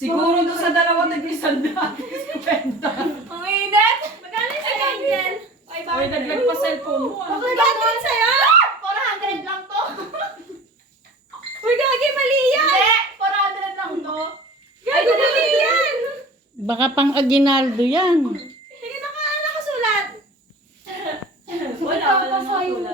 Siguro doon sa dalawa nag-isanda. Kwenta. Ang init! Magkano sa'yo, Angel? Ay, naglag pa cellphone mo. Bakit ganun sa'yo? 400 lang to. Uy, gagi, mali yan! Hindi, 400 lang to. Gagi, mali yan! Baka pang aginaldo yan. Hindi na ka nakasulat. Wala Ipapasa yung